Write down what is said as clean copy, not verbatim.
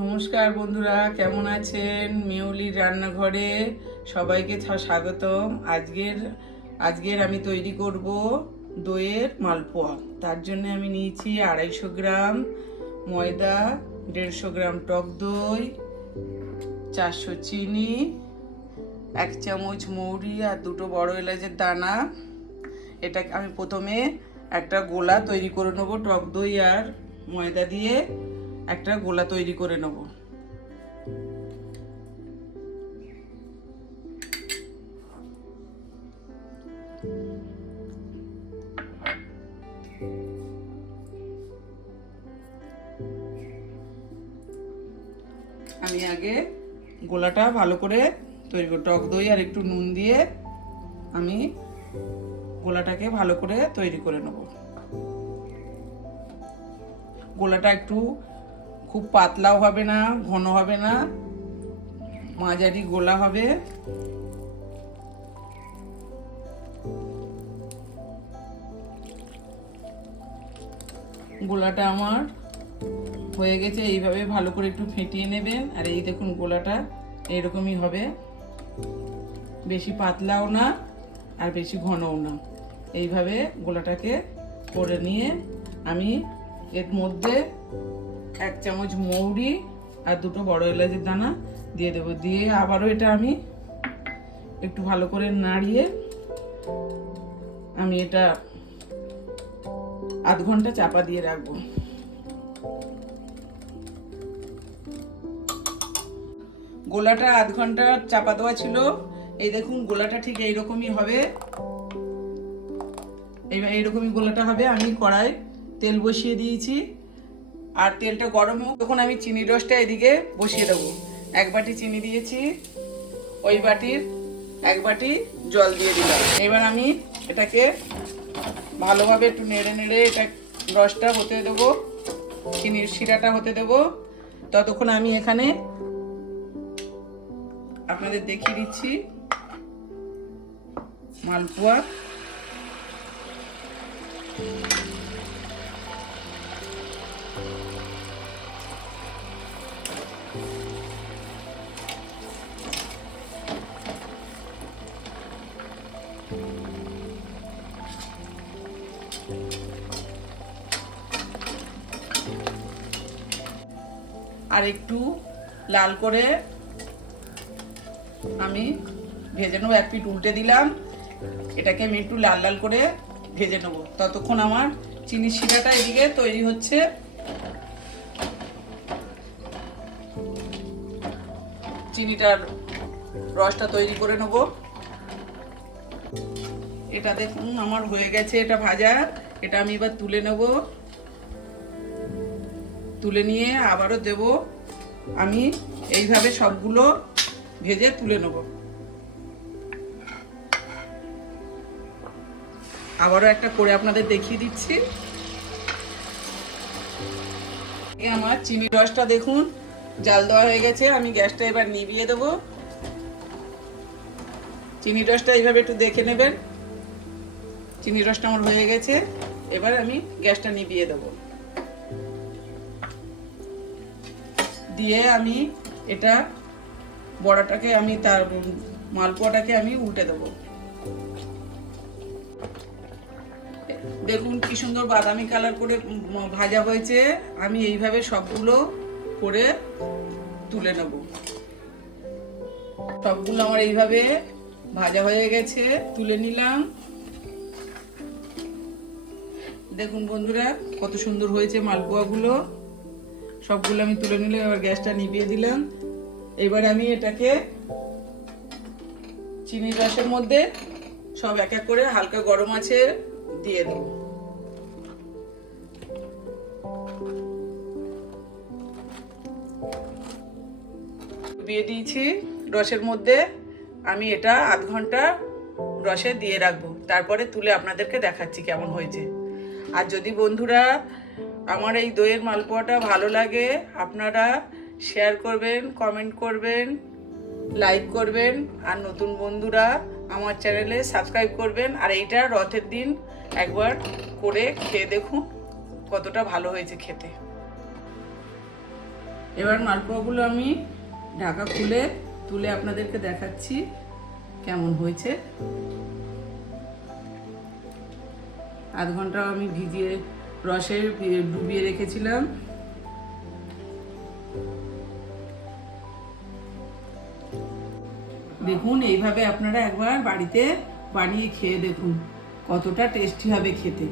নমস্কার বন্ধুরা, কেমন আছেন? মিউলির রান্নাঘরে সবাইকে স্বাগতম। আজকের আমি তৈরি করব দইয়ের মালপোয়া। তার জন্য আমি নিয়েছি 250 গ্রাম ময়দা, 150 গ্রাম টক দই, 400 চিনি, 1 চামচ মৌরি আর 2টো বড় এলাচের দানা। এটা আমি প্রথমে একটা গোলা তৈরি করে নেব। টক দই আর ময়দা দিয়ে একটা গোলা তৈরি করে নেব। আমি আগে গোলাটা ভালো করে তৈরি করব। টক দই আর একটু নুন দিয়ে আমি গোলাটাকে ভালো করে তৈরি করে নেব। গোলাটা একটু খুব পাতলাও হবে না, ঘন হবে না, মাঝারি গোলা হবে। গোলাটা আমার হয়ে গেছে। এইভাবে ভালো করে একটু ফেটিয়ে নেবেন। আর এই দেখুন গোলাটা এইরকমই হবে, বেশি পাতলাও না আর বেশি ঘনও না। এইভাবে গোলাটাকে করে নিয়ে আমি এর মধ্যে 1 চামচ মৌরি আর 2টো বড় এলাচের দানা দিয়ে দেবো। দিয়ে আবারও এটা আমি একটু ভালো করে নাড়িয়ে আমি এটা আধ ঘন্টা চাপা দিয়ে রাখবো। গোলাটা আধ ঘন্টা চাপা দেওয়া ছিল। এই দেখুন গোলাটা ঠিক এইরকমই হবে। এইরকমই গোলাটা হবে। আমি কড়াই তেল বসিয়ে দিয়েছি, আর তেলটা গরম হোক তখন আমি চিনির রসটা এদিকে বসিয়ে দেবো। 1 বাটি চিনি দিয়েছি, ওই বাটির 1 বাটি জল দিয়ে দিলাম। এবার আমি এটাকে ভালোভাবে একটু নেড়ে নেড়ে এটা রসটা হতে দেবো, চিনির শিরাটা হতে দেবো। ততক্ষণ আমি এখানে আপনাদের দেখিয়ে দিচ্ছি মালপোয়া। আর একটু লাল করে আমি ভেজে নেবো। 1 পিঠ উল্টে দিলাম। এটাকে আমি একটু লাল লাল করে ভেজে নেবো। ততক্ষণ আমার চিনির শিরাটা এদিকে তৈরি হচ্ছে। চিনিটার রসটা তৈরি করে নেবো। এটা দেখুন আমার হয়ে গেছে, এটা ভাজা। এটা আমি এবার তুলে নেব। তুলে নিয়ে আবারও দেব। আমি এইভাবে সবগুলো ভেজে তুলে নেব। আবারও একটা করে আপনাদের দেখিয়ে দিচ্ছি। আমার চিনি রসটা দেখুন জাল দেওয়া হয়ে গেছে। আমি গ্যাসটা এবার নিভিয়ে দেবো। চিনি রসটা এইভাবে একটু দেখে নেবেন। চিনি রসটা আমার হয়ে গেছে। এবার আমি গ্যাসটা নিভিয়ে দেবো। দিয়ে আমি এটা বড়াটাকে আমি তার মালপোয়াটাকে আমি উল্টে দেবো। দেখুন কি সুন্দর বাদামি কালার করে ভাজা হয়েছে। আমি এইভাবে সবগুলো করে তুলে নেব। সবগুলো আমার এইভাবে ভাজা হয়ে গেছে, তুলে নিলাম। দেখুন বন্ধুরা কত সুন্দর হয়েছে মালপোয়াগুলো। সবগুলো আমি তুলে নিলাম। এবার গ্যাসটা নিভিয়ে দিলাম। এবার আমি এটাকে চিনির রসের মধ্যে সব এক এক করে হালকা গরম আছে দিয়ে দেব। দিয়ে দিয়েছি রসের মধ্যে। আমি এটা আধ ঘন্টা রসে দিয়ে রাখবো। তারপরে তুলে আপনাদেরকে দেখাচ্ছি কেমন হয়েছে। আর যদি বন্ধুরা আমার এই দইয়ের মালপোয়াটা ভালো লাগে, আপনারা শেয়ার করবেন, কমেন্ট করবেন, লাইক করবেন। আর নতুন বন্ধুরা আমার চ্যানেলে সাবস্ক্রাইব করবেন। আর এইটা রথের দিন একবার করে খেয়ে দেখুন কতটা ভালো হয়েছে খেতে। এবার মালপোয়াগুলো আমি ঢাকা খুলে তুলে আপনাদেরকে দেখাচ্ছি কেমন হয়েছে। আধ ঘন্টা আমি ভিজিয়ে রসে ডুবিয়ে রেখেছিলাম। দেখুন, এইভাবে আপনারা একবার বাড়িতে বানিয়ে খেয়ে দেখুন কতটা টেস্টি হবে খেতে।